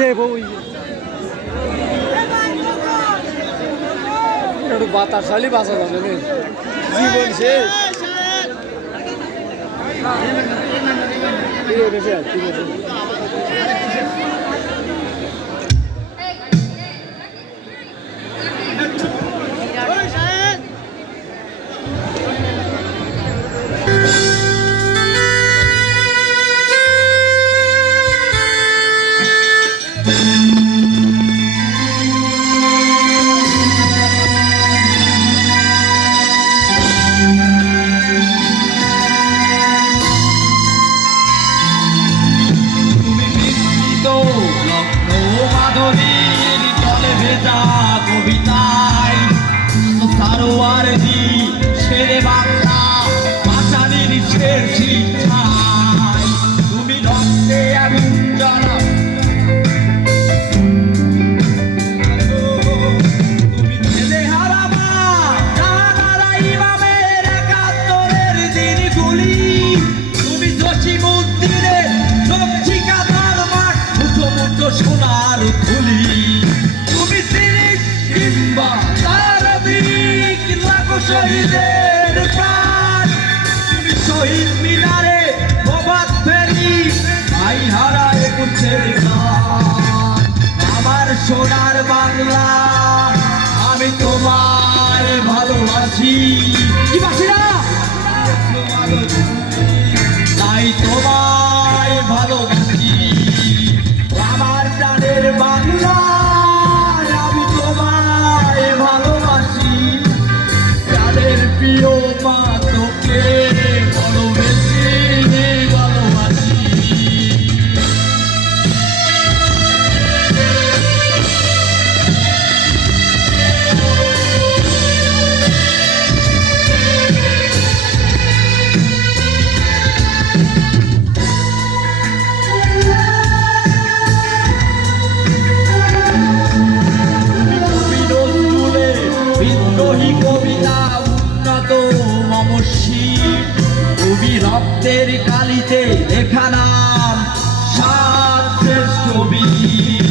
যে বই একটু বাতাস খালি বাঁচা যাবে না জীবন শেষ ঠিক আছে কবিতায় সারোয়ারজি শেরে বাংলা ভাষানির শের শিক্ষায় তুমি রক্তে আগুন জ্বালা তুমি ছেলে হারাবা জাহানারা ইমামের একাত্তরের দিনগুলি তুমি জসিমউদ্দিনের ঠিকাদার মাঠ মুঠো মুঠো সোনার থলি কিংবা তারাবিক লাখো শহীদের প্রাণ তুমি শহীদ মিনারে প্রভাত ফেরি ভাই হারা একুশের গান আমার সোনার বাংলা আমি তোমায় ভালোবাসি কি বাসি না তাই তোমায় ভালোবাসি আমার প্রাণের বাংলা প্রিয় মা তোকে বড় বেশি ভালোবাসি বিদ্রোহী কবিতা তুমি রক্তের কালিতে লেখা নাম সাত শ্রেষ্ঠ বীর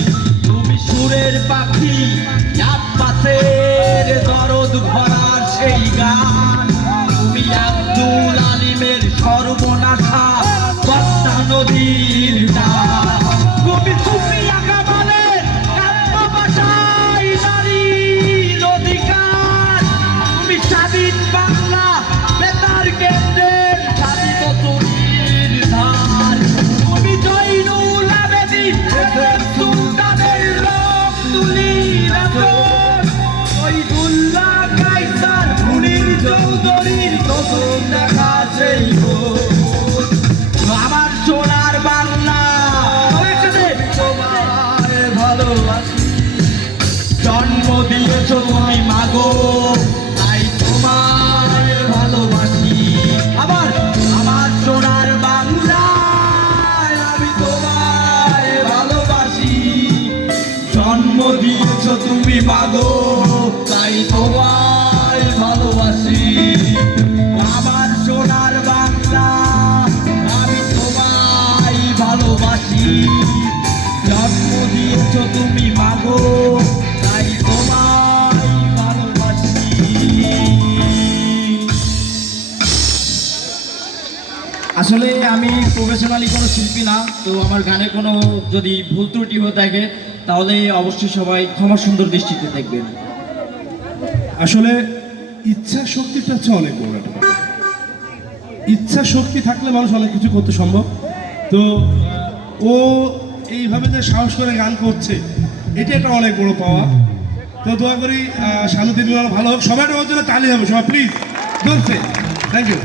তুমি সুরের পাখি পাথের দরদ ভরা সেই গান তুমি আব্দুল আলিমের সর্বনাশা পদ্মা নদীর নাম কবি সুফিয়া কামালের কাব্যভাষায় নারীর অধিকার তুমি স্বাধীন বাংলা বেতার কেন্দ্রের স্বাধীন তরুণীর ধার তুমি জয়নুল আবেদীন সুলতানের রং তুলি রাজন শহীদুল্লাহ কায়সার মুনির চৌধুরীর কসম দেখা সেই আমার সোনার বাংলা তোমায় ভালোবাসি জন্ম দিয়েছ তুমি মাগো তাই তোমায় ভালোবাসি আবার আমার সোনার বাংলা আমি তোমায় ভালোবাসি জন্ম দিয়েছ তুমি মাগো তাই তোমায় ভালোবাসি আমার সোনার বাংলা আমি তোমায় ভালোবাসি জন্ম দিয়েছ তুমি মাগো তাই তোমায় ভালোবাসি আসলে আমি প্রফেশনালি কোনো শিল্পী না তো আমার গানে কোনো যদি ভুল ত্রুটি হয়ে থাকে তাহলে অবশ্যই সবাই ক্ষমা সুন্দর দৃষ্টিতে দেখবেন আসলে ইচ্ছা শক্তিটা হচ্ছে অনেক বড় একটা ব্যাপার। ইচ্ছা শক্তি থাকলে মানুষ অনেক কিছু করতে সম্ভব তো ও এইভাবে যে সাহস করে গান করছে এটা একটা অনেক বড় পাওয়া তো দোয়া করি শান্তি ভালো হোক সবাই ওর জন্য তালি হবে সবাই প্লিজ থ্যাংক ইউ